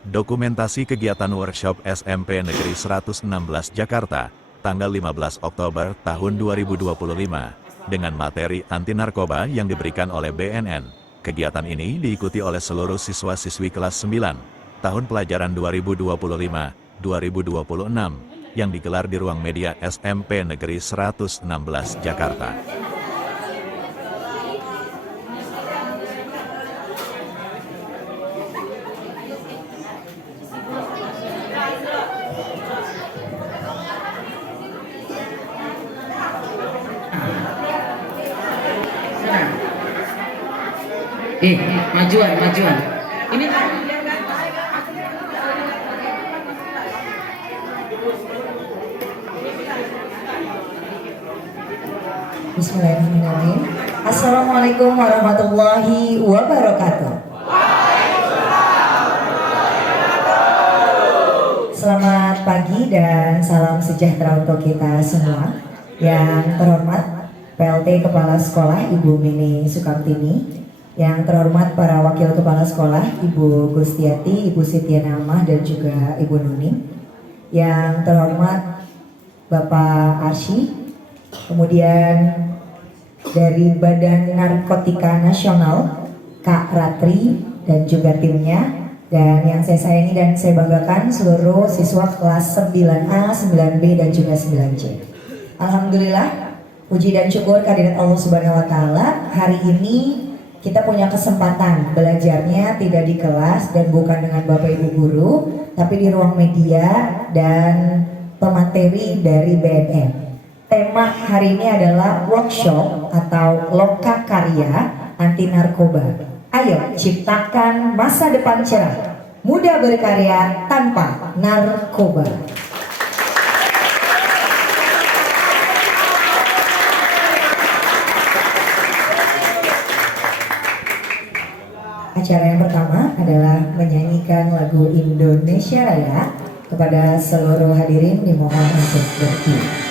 Dokumentasi kegiatan workshop SMP Negeri 116 Jakarta, tanggal 15 Oktober tahun 2025, dengan materi anti narkoba yang diberikan oleh BNN. Kegiatan ini diikuti oleh seluruh siswa-siswi kelas 9, tahun pelajaran 2025-2026, yang digelar di ruang media SMP Negeri 116 Jakarta. Majuan. Ini Bismillahirrahmanirrahim. Assalamualaikum warahmatullahi wabarakatuh. Selamat pagi dan salam sejahtera untuk kita semua. Yang terhormat PLT Kepala Sekolah Ibu Mini Sukamtini, yang terhormat para Wakil Kepala Sekolah Ibu Gustiati, Ibu Sitianamah dan juga Ibu Nuning, yang terhormat Bapak Arsy, kemudian dari Badan Narkotika Nasional Kak Ratri dan juga timnya, dan yang saya sayangi dan saya banggakan seluruh siswa kelas 9A, 9B dan juga 9C. Alhamdulillah, puji dan syukur kehadirat Allah Subhanahu wa taala, hari ini kita punya kesempatan belajarnya tidak di kelas dan bukan dengan Bapak Ibu guru, tapi di ruang media dan pemateri dari BNN. Tema hari ini adalah workshop atau loka karya anti narkoba. Ayo ciptakan masa depan cerah, muda berkarya tanpa narkoba. Acara yang pertama adalah menyanyikan lagu Indonesia Raya. Kepada seluruh hadirin dimohon untuk berdiri.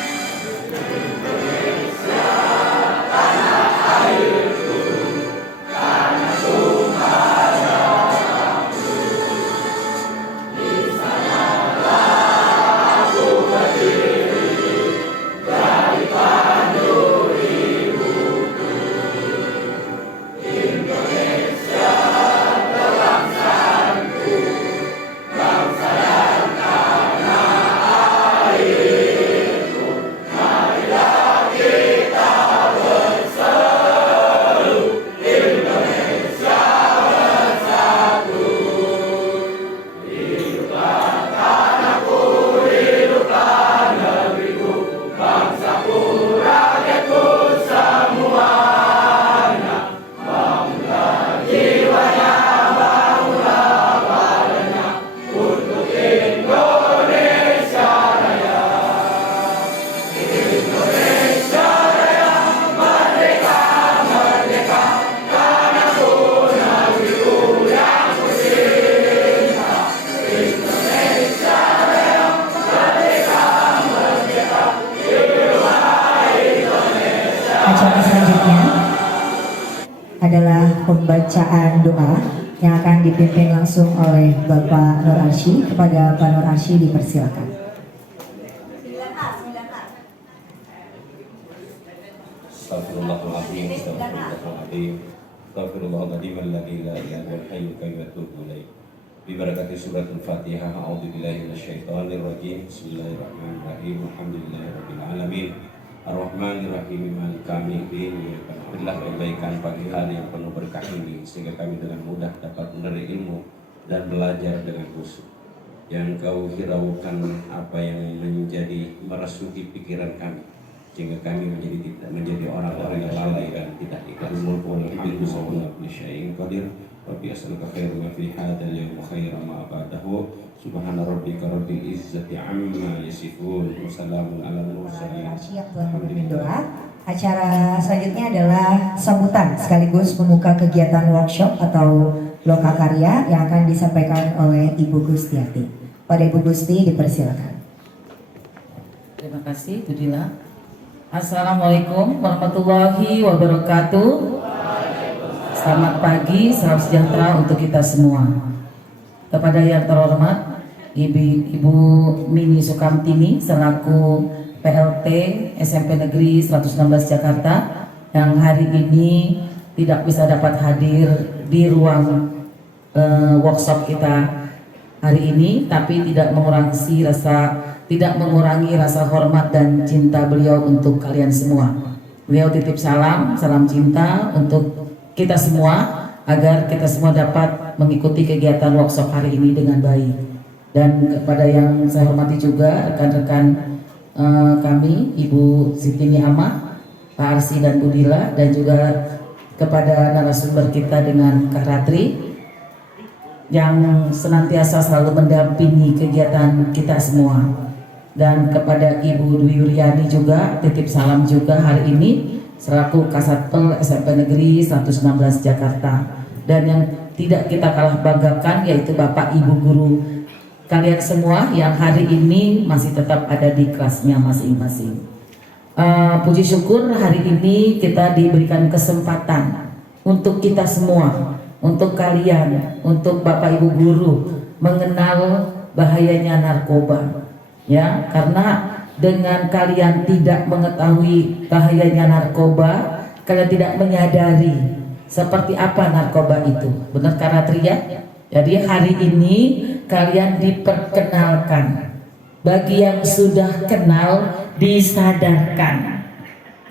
Acara selanjutnya adalah pembacaan doa yang akan dipimpin langsung oleh Bapak Nur Arsy. Kepada Pak Nur Arsy dipersilakan. Astagfirullahaladzim, astagfirullahaladzim, alladzi la ilaha illal hayyul qayyum wa atubu ilaih. Bi barakati suratul Fatihah, a'udzubillahi minasyaitonir rajim. Bismillahirrahmanirrahim. Alhamdulillahirabbil alamin. Ar-Rahmanir-Rahim, Maliki yaumiddin. Berilah kebaikan pagi hari yang penuh berkah ini, sehingga kami dengan mudah dapat menerima ilmu dan belajar dengan khusyuk. Yang Kau hiraukan apa yang menjadi merasuki pikiran kami, sehingga kami menjadi orang-orang yang lalai dan tidak ikhlas. Mulku wal hamdu wa kulli syai'in qadir. Rabbi as'aluka khairan ma fi hadzal yawm wa khairan ma ba'dahu. Subhana rabbika rabbil izzati amma yasifun wa salamun alal mursalin. Yang telah memimpin doa. Acara selanjutnya adalah sambutan sekaligus membuka kegiatan workshop atau loka karya yang akan disampaikan oleh Ibu Gustiati. Pada Ibu Gusti dipersilakan. terima kasih, Bu Dila. Assalamualaikum warahmatullahi wabarakatuh. Selamat pagi, salam sejahtera untuk kita semua. kepada yang terhormat Ibu Mini Sukamtini selaku PLT SMP Negeri 116 Jakarta yang hari ini tidak bisa dapat hadir di ruang workshop kita hari ini, tapi tidak mengurangi rasa hormat dan cinta beliau untuk kalian semua. Beliau titip salam cinta untuk kita semua agar kita semua dapat mengikuti kegiatan workshop hari ini dengan baik. Dan kepada yang saya hormati juga rekan-rekan kami, Ibu Siti Niamah, Pak Arsi dan Bu Dila, dan juga kepada narasumber kita dengan Kak Ratri yang senantiasa selalu mendampingi kegiatan kita semua, dan kepada Ibu Dwi Yuryani juga titip salam juga hari ini selaku Kasatpel SMP Negeri 116 Jakarta, dan yang tidak kita kalah banggakan yaitu Bapak Ibu guru kalian semua yang hari ini masih tetap ada di kelasnya masing-masing. Puji syukur hari ini kita diberikan kesempatan untuk kita semua, untuk kalian, untuk Bapak Ibu guru mengenal bahayanya narkoba. Ya, karena dengan kalian tidak mengetahui bahayanya narkoba, kalian tidak menyadari seperti apa narkoba itu. Benar Kak Ratri ya? Jadi hari ini kalian diperkenalkan. Bagi yang sudah kenal disadarkan,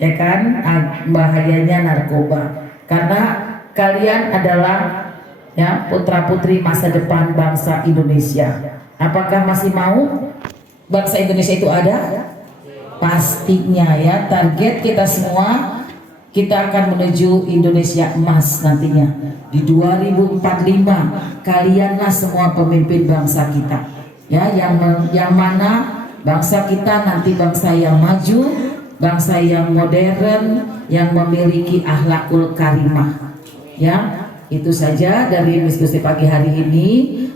ya kan, bahayanya narkoba. Karena kalian adalah ya putra putri masa depan bangsa Indonesia. Apakah masih mau bangsa Indonesia itu ada? Pastinya ya. Target kita semua, kita akan menuju Indonesia emas nantinya di 2045. Kalianlah semua pemimpin bangsa kita, ya, yang mana bangsa kita nanti bangsa yang maju, bangsa yang modern, yang memiliki akhlakul karimah. Ya, itu saja dari diskusi pagi hari ini.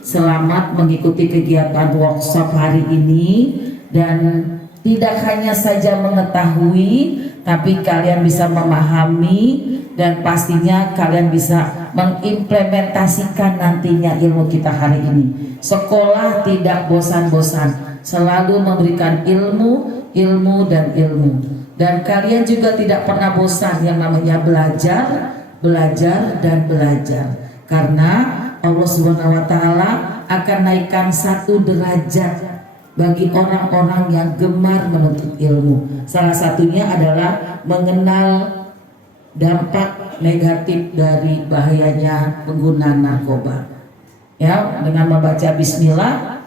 Selamat mengikuti kegiatan workshop hari ini, dan tidak hanya saja mengetahui, tapi kalian bisa memahami, dan pastinya kalian bisa mengimplementasikan nantinya ilmu kita hari ini. Sekolah tidak bosan-bosan, selalu memberikan ilmu, dan ilmu. Dan kalian juga tidak pernah bosan yang namanya belajar, dan belajar. Karena Allah Subhanahu wa Ta'ala akan naikkan 1 derajat bagi orang-orang yang gemar menuntut ilmu. Salah satunya adalah mengenal dampak negatif dari bahayanya penggunaan narkoba. Ya, dengan membaca bismillah,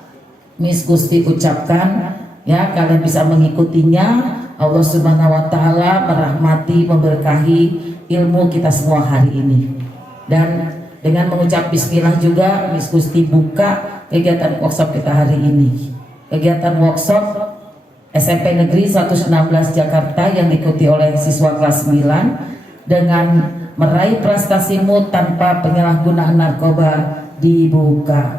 Miss Gusti ucapkan, ya, kalian bisa mengikutinya. Allah Subhanahu wa Ta'ala merahmati, memberkahi ilmu kita semua hari ini. Dan dengan mengucap bismillah juga Miss Gusti buka kegiatan workshop kita hari ini. Kegiatan workshop SMP Negeri 116 Jakarta yang diikuti oleh siswa kelas 9 dengan meraih prestasimu tanpa penyalahgunaan narkoba dibuka.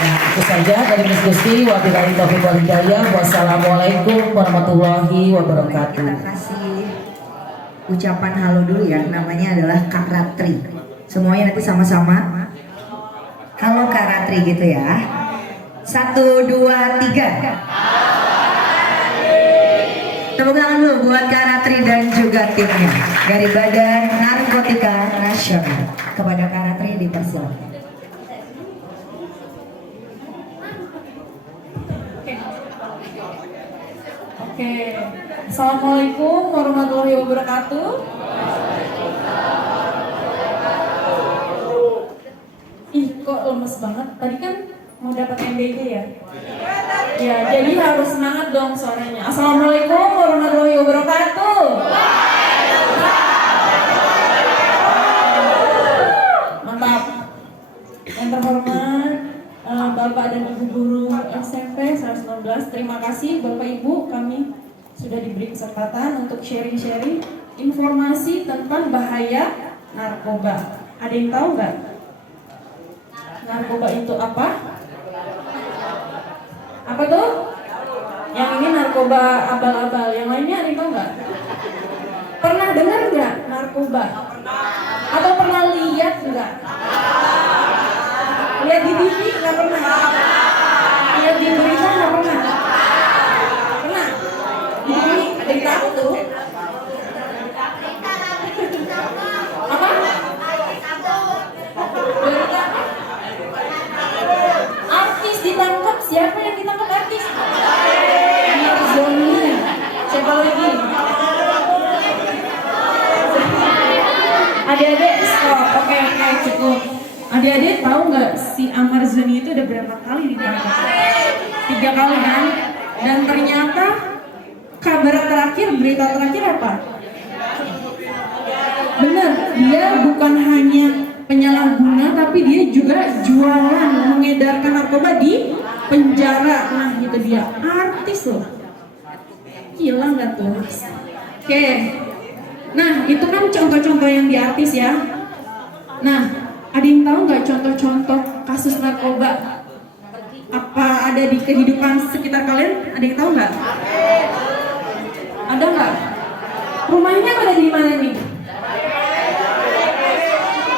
Nah, itu saja dari Miss Gusti. Wabillahi taufiq wal hidayah. Wassalamualaikum warahmatullahi wabarakatuh. Terima kasih. Ucapan halo dulu ya, namanya adalah Kak Ratri. Semuanya nanti sama-sama halo Kak Ratri gitu ya. 1, 2, 3. Tepuk tangan dulu buat Kak Ratri dan juga timnya dari Badan Narkotika Nasional. Kepada Kak Ratri dipersilakan. Oke. Assalamualaikum warahmatullahi wabarakatuh. Ih, kok lemes banget. Tadi kan mau dapat MBG ya? Ya, jadi harus semangat dong suaranya. Assalamualaikum warahmatullahi wabarakatuh. Mantap. Yang terhormat Bapak dan Ibu Guru SMP 116, terima kasih Bapak Ibu, kami sudah diberi kesempatan untuk sharing-sharing informasi tentang bahaya narkoba. Ada yang tahu nggak? Narkoba itu apa? Apa tuh? Yang ini narkoba abal-abal, yang lainnya ada yang tahu nggak? Pernah dengar nggak narkoba? Atau pernah lihat nggak? Lihat di TV nggak pernah. Lihat di berita nggak pernah. Pernah. Ini ada yang tahu tuh. Apa? Berita apa? Artis ditangkap. Siapa yang ditangkap artis? Zoni. Siapa lagi? Adik-adik, stop. Oke, cukup. Adik-adik tahu nggak si Amar Zoni itu udah berapa kali ditangkap? 3 kali kan? Dan ternyata kabar terakhir, berita terakhir apa? Bener, dia bukan hanya penyalahguna, tapi dia juga jualan, mengedarkan narkoba di penjara. Nah, itu dia artis loh. Gila nggak tuh? Oke. Nah, itu kan contoh-contoh yang di artis ya. Nah, ada yang tahu nggak contoh-contoh kasus narkoba? Apa ada di kehidupan sekitar kalian? Ada yang tahu nggak? Ada nggak? Rumahnya ada di mana nih?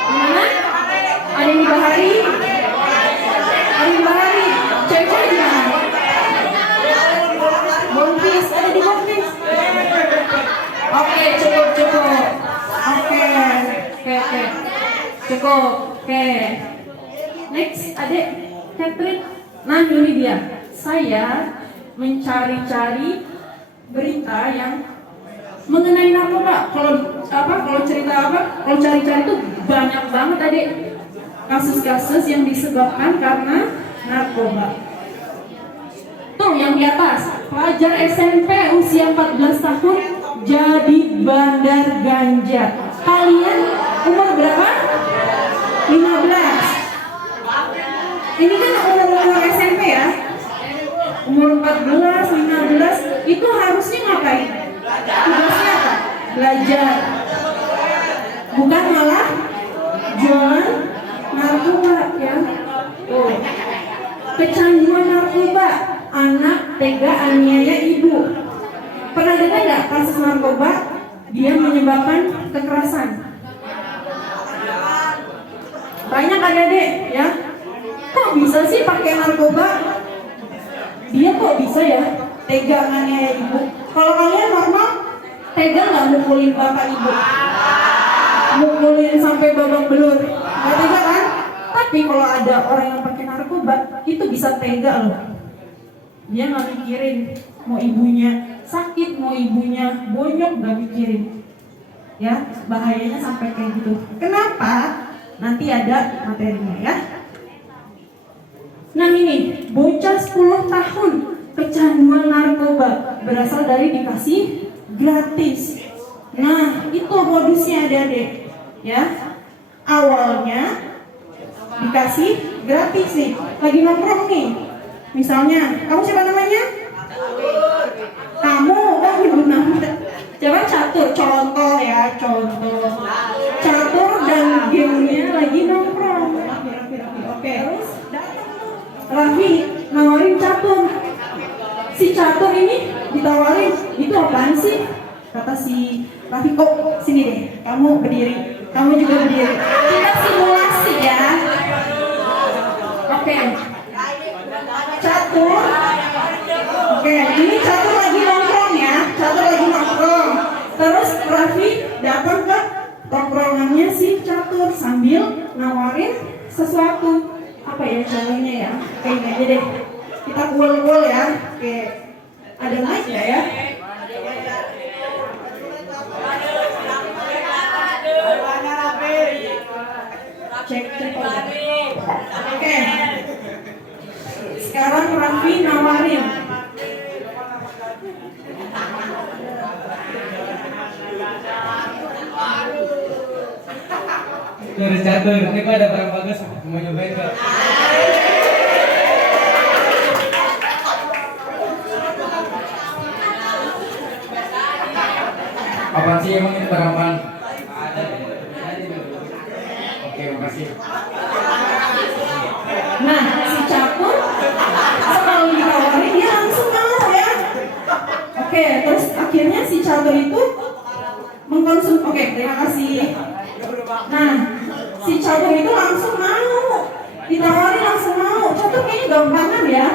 Di mana? Ada yang di Bahari? Ada di Bahari. Cewek-cewek di mana? Bonfis, ada di Bonfis. Oke, cukup. Oke. Cukup. Oke. Next, adik Catherine. Nah, ini dia. Saya mencari-cari berita yang mengenai narkoba. Kalau cari-cari itu banyak banget adik kasus-kasus yang disebabkan karena narkoba. Tuh yang di atas, pelajar SMP usia 14 tahun jadi bandar ganja. Kalian umur berapa? 15. Ini kan umur SMP ya. Umur 14, 15 itu harusnya ngapain? Tugasnya apa? Belajar. Bukan malah jualan narkoba ya. Tuh. Kecanduan narkoba, anak tega aniaya ibu. Pernah dengar nggak kasus narkoba dia menyebabkan kekerasan? Banyak adik-adik ya. Kok bisa sih pakai narkoba? Dia kok bisa ya tega aniaya ibu? Kalau kalian normal, tega nggak mukulin bapak ibu? Mukulin sampai babak belur? Nggak tega kan? Tapi kalau ada orang yang pakai narkoba, itu bisa tega loh. Dia nggak mikirin mau ibunya sakit, mau ibunya bonyok, nggak mikirin. Ya, bahayanya sampai kayak gitu. Kenapa? Nanti ada materinya ya. Nah ini, bocah 10 tahun kecanduan narkoba berasal dari dikasih gratis. Nah, itu modusnya adik-adik. Ya, awalnya dikasih gratis nih, lagi nongkrong nih. Misalnya, kamu siapa namanya? Kamu nyebut nama. Coba Catur, contoh ya, contoh. Catur dan gengnya lagi nongkrong. Oke, terus Raffi nawarin Catur. Si Catur ini ditawarin, itu apaan sih? Kata si Raffi, kok sini deh, kamu berdiri, kamu juga berdiri. Kita simulasi ya. Oke. Catur. Oke, ini Catur lagi nongkrong ya. Catur lagi nongkrong. Terus Raffi datang ke tongkrongannya si Catur sambil nawarin sesuatu. Apa ya caranya ya? Kayak gini aja deh. Kita kuel-kuel ya. Oke. Ada mic nggak ya? Cek. Oke. Sekarang Raffi nawarin. Terus Catur, ini kok ada barang bagus, mau nyobain gak? Apaan sih emang ini barang apaan? Oke, makasih. Nah, si Catur sekali ditawarin dia langsung mau ya. Oke, terus akhirnya si Catur itu mengkonsumsi. Oke, terima kasih. Nah, si Catur itu langsung mau. ditawari langsung mau. Contoh kayaknya gampangan ya.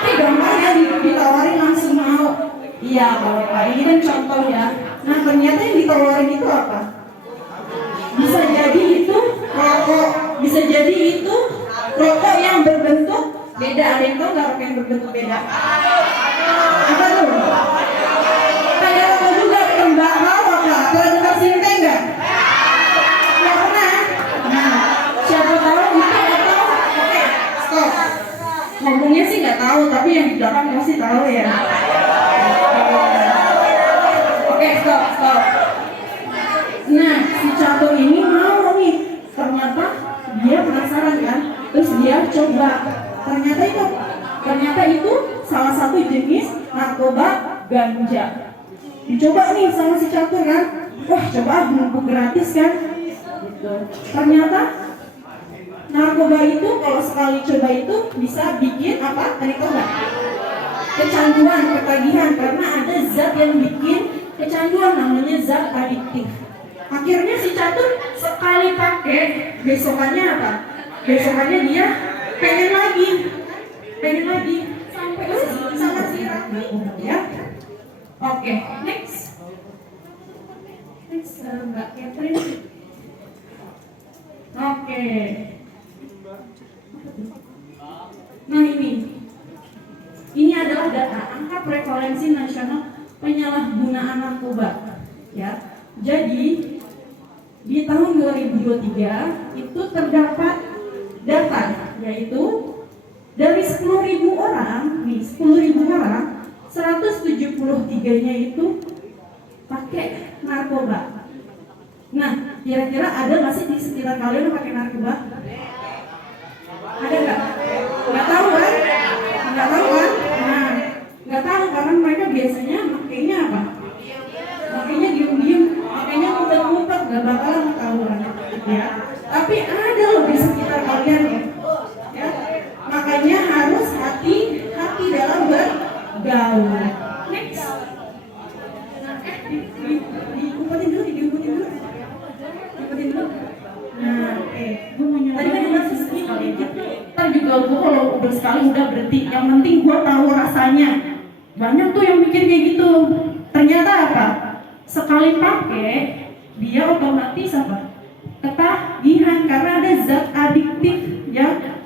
Ini gampang ya, ditawarin langsung mau. Iya Bapak, ini kan contoh ya. Nah ternyata yang ditawarin itu apa? Bisa jadi itu rokok, bisa jadi itu rokok yang berbentuk beda. Ada yang tahu nggak rokok yang berbentuk beda? Apa tuh? Kayak rokok juga enggak mau apa? Pernah dengar sinte nggak? Nggak pernah. Nah, siapa tahu itu atau oke, stop. Ngomongnya sih nggak tahu, tapi yang di belakang pasti tahu ya. Oke, stop. Nah, si catur ini mau nih. Ternyata dia penasaran kan, terus dia coba. Ternyata itu salah satu jenis narkoba ganja. Dicoba nih sama si catur kan. Wah, coba mumpung gratis kan. Gitu. Ternyata narkoba itu kalau sekali coba itu bisa bikin apa? Tadi tahu nggak? Kecanduan, ketagihan, karena ada zat yang bikin kecanduan, namanya zat adiktif. Akhirnya si catur sekali pakai, besokannya apa? Besokannya dia pengen lagi sampai sama si Raffi ya. Oke, next Mbak Catherine. Oke. Nah ini adalah data angka prevalensi nasional penyalahgunaan narkoba ya. Jadi di tahun 2023 itu terdapat data yaitu dari 10.000 orang, 173-nya itu pakai narkoba. Nah, kira-kira ada nggak sih di sekitar kalian yang pakai narkoba? Ada nggak? Nggak tahu kan? Nah, nggak tahu karena mereka biasanya makainya apa? Makainya diem-diem, makainya ngumpet-ngumpet, nggak bakalan ketahuan ya. Tapi ada loh di sekitar kalian ya. Makanya harus hati-hati dalam bergaul. Next. Diumpetin dulu. Nah, gue mau nyoba. Tadi kan udah sekali gitu. Ntar juga gue kalau udah sekali udah berhenti. Yang penting gue tahu rasanya. Banyak tuh yang mikir kayak gitu. Ternyata apa? Sekali pakai, dia otomatis apa? Ketagihan karena ada zat adiktif ya.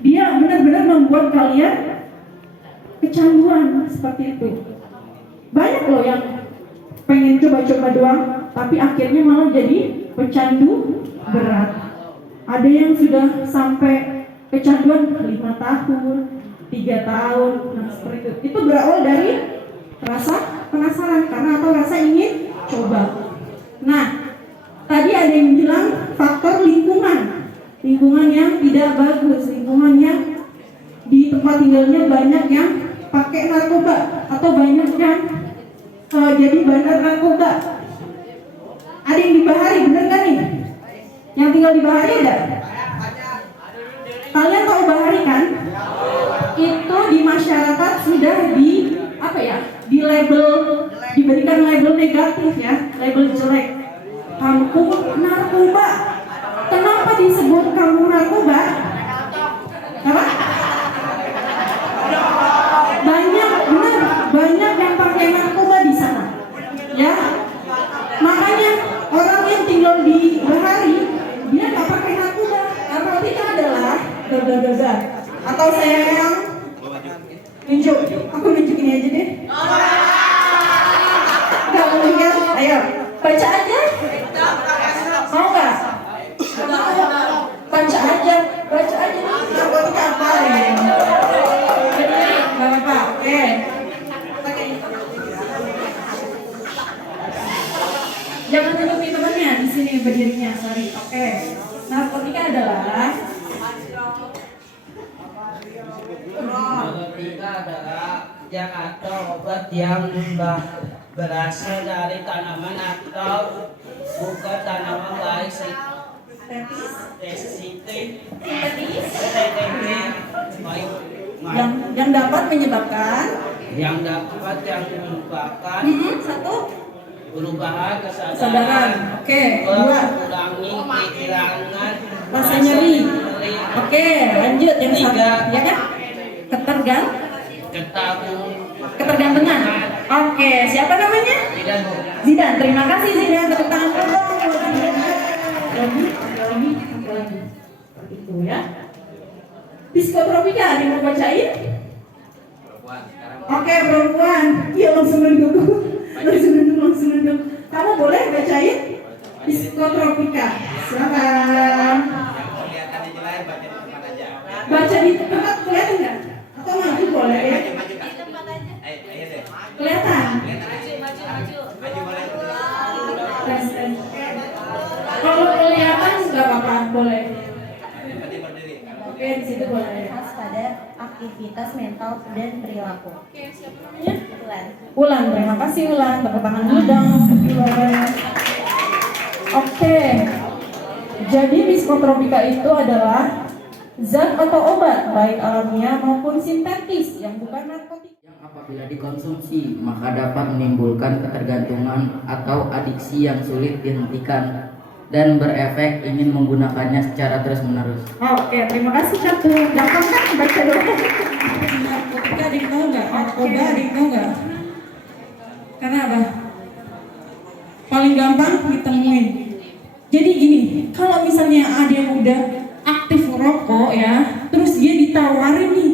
Dia benar-benar membuat kalian kecanduan seperti itu. Banyak loh yang pengen coba-coba doang, tapi akhirnya malah jadi pecandu berat. Ada yang sudah sampai kecanduan 5 tahun, 3 tahun, nah seperti itu. Itu berawal dari rasa penasaran karena atau rasa ingin coba. Nah, tadi ada yang bilang faktor lingkungan yang tidak bagus, lingkungan yang di tempat tinggalnya banyak yang pakai narkoba atau banyak yang jadi bandar narkoba. Ada yang di Bahari, bener gak nih? Yang tinggal di Bahari ada? Kalian tahu Bahari kan? Itu di masyarakat sudah di apa ya? Di label, diberikan label negatif ya, label jelek. Kampung narkoba. Kenapa disebut kampung narkoba? Apa? Banyak yang pakai narkoba di sana. Ya. Makanya orang yang tinggal di Bahari dia nggak pakai narkoba. Narkotika adalah gagal. Atau saya yang nunjuk, aku nunjuk ini aja deh. Nggak mungkin kan? Ayo, baca aja. Mau nggak? Baca aja. Narkotika apa ya? Nggak apa-apa. Oke. Jangan tutupi temannya di sini berdirinya, sorry. Oke. Narkotika adalah yang atau obat yang berasal dari tanaman atau bukan tanaman lain sintetis yang dapat menyebabkan satu perubahan kesadaran. Oke. 2 mengurangi kehilangan rasa nyeri. Oke, lanjut yang satu, Tiga. ya kan? Ketabung. Ketergantungan. Oke, siapa namanya? Tidak Bu. Zidan. Terima kasih Zidan. Tepuk tangan dulu dong buat Zidan. Lagi. Seperti itu ya. Psikotropika ada yang mau bacain? Oke, perempuan. Iya, langsung nunduk. Kamu boleh bacain psikotropika. Silakan. Baca di tempat kelihatan nggak? Atau maju boleh ya? Kelihatan. Tes. Kalau kelihatan nggak apa-apa, boleh. Oke, di situ boleh. Pada aktivitas mental dan perilaku. Oke, siapa namanya? Ulan. Ulan, terima kasih Ulan. Tepuk tangan dulu dong. Oke. Jadi psikotropika itu adalah zat atau obat baik alamiah maupun sintetis yang bukan narkotika. Yang apabila dikonsumsi maka dapat menimbulkan ketergantungan atau adiksi yang sulit dihentikan dan berefek ingin menggunakannya secara terus-menerus. Oke, terima kasih Catu. Gampang kan baca dulu. Narkotika ada yang tahu nggak? Narkoba ada yang tahu nggak? Karena apa? Paling gampang ditemuin. Jadi gini, kalau misalnya ada yang udah aktif merokok ya, terus dia ditawarin nih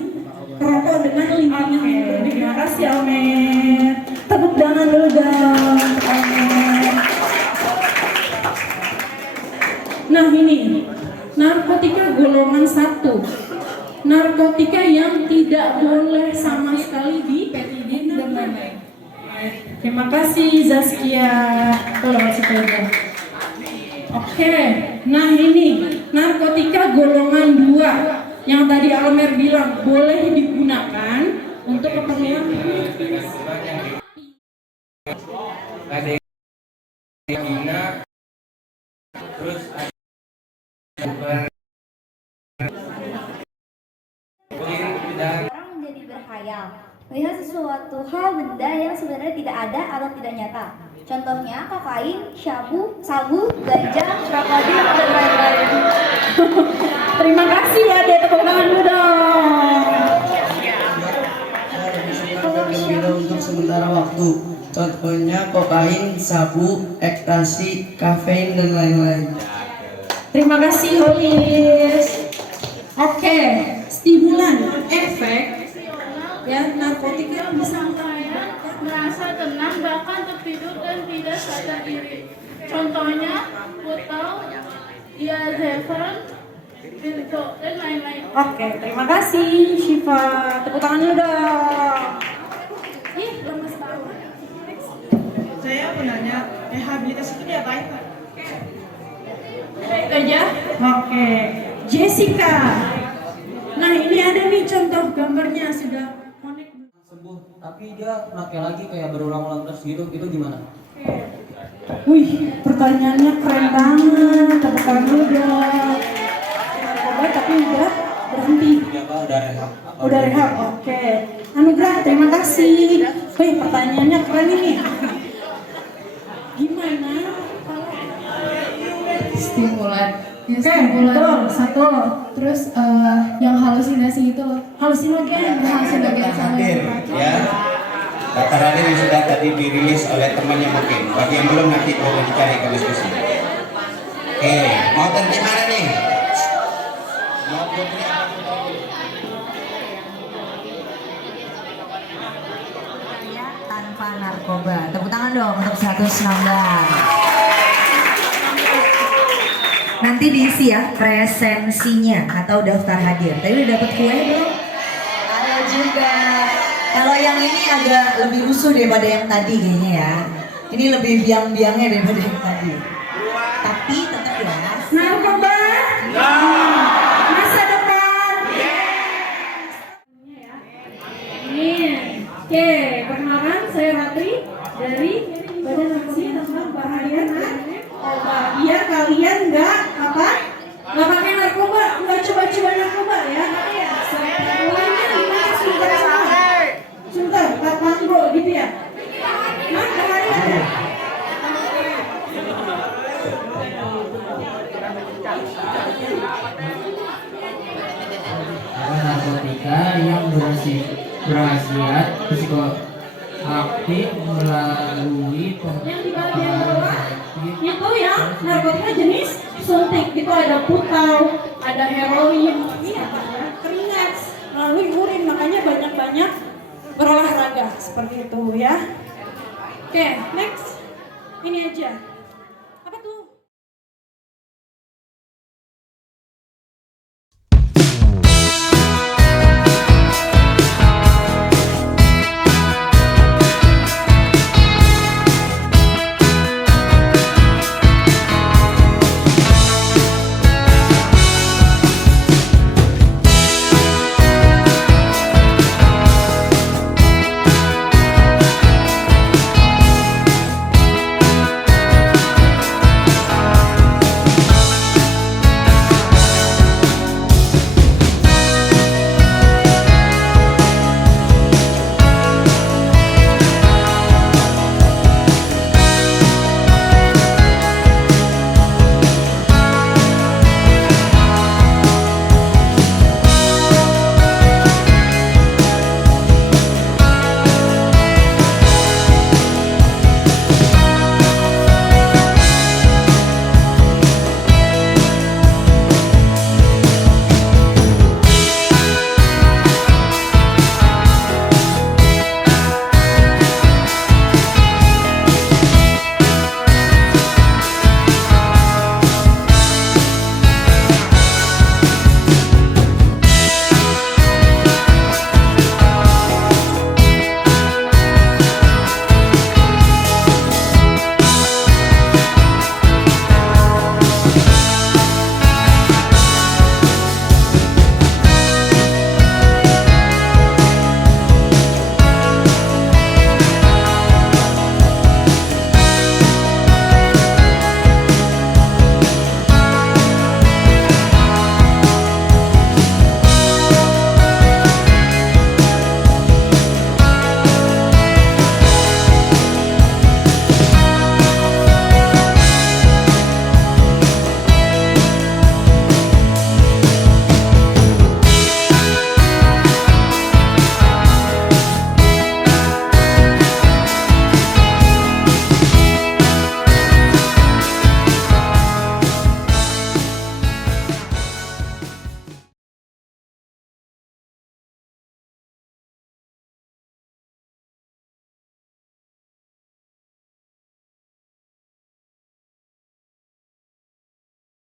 rokok dengan lingkungan. Terima kasih Almer. Tepuk tangan dulu dong, Almer. Nah ini, narkotika golongan 1. Narkotika yang tidak boleh sama sekali dipetidin dan lain-lain. Terima kasih Zaskia. Tolong kasih tahu. Oke, nah ini narkotika golongan 2 yang tadi Almer bilang boleh digunakan untuk keperluan medis. Ada yang hina, terus ada Orang menjadi berkhayal, melihat sesuatu hal benda yang sebenarnya tidak ada atau tidak nyata. Contohnya kokain, sabu, ganja, krokodil, dan lain-lain. Terima kasih ya, dia tepuk tangan dulu dong. Gembira untuk sementara waktu. Contohnya kokain, sabu, ekstasi, kafein, dan lain-lain. Terima kasih Holis. Oke, stimulan, efek ya narkotika bisa merasa tenang bahkan tertidur dan tidak sadar diri. Contohnya putau, diazepam, benzo dan lain-lain. Oke, terima kasih Syifa. Tepuk tangan dulu dong. Ih, lemes banget. Saya mau nanya, rehabilitasi itu diapain Pak? Itu aja. Oke, Jessica. Nah ini ada nih contoh gambarnya sudah connect. Sembuh, tapi dia pakai lagi kayak berulang-ulang terus gitu, itu gimana? Wih, pertanyaannya keren banget. Tepuk tangan dulu dong. Narkoba tapi udah berhenti. Ya Pak, udah rehab. Udah rehab, oke. Anugrah, terima kasih. Wih, pertanyaannya keren ini. Gimana kalau stimulan? Ya, Oke, stimulan betul, satu. Terus yang halusinasi itu Halusinogen. halusin Hadir ya. Daftar hadir yang sudah tadi dirilis oleh temannya mungkin. Bagi yang belum nanti boleh dicari ke diskusi. Oke, mau terjadi mana nih? Mau terjadi apa? Tanpa narkoba. Tepuk tangan dong untuk 116. Nanti diisi ya presensinya atau daftar hadir. Tadi udah dapet kue belum? Ada juga. Kalau yang ini agak lebih rusuh daripada yang tadi kayaknya ya. Ini lebih biang-biangnya daripada yang tadi. Tapi tetap ya. Narkoba. Masa depan. Ini. Oke, perkenalkan saya Ratri dari Badan Aksi tentang Bahaya Narkoba. Biar kalian nggak pakai narkoba, nggak coba-coba narkoba ya. Semuanya gimana sebentar semua? Sebentar, Pak Manggo gitu ya? Hah, Bahaya ya? narkotika yang berhasiat psikoaktif melalui Yang di bagian bawah itu ya narkotika jenis suntik. Itu ada putau, ada heroin, keringat melalui urin. Makanya banyak-banyak berolahraga seperti itu ya. Oke, next. Ini aja.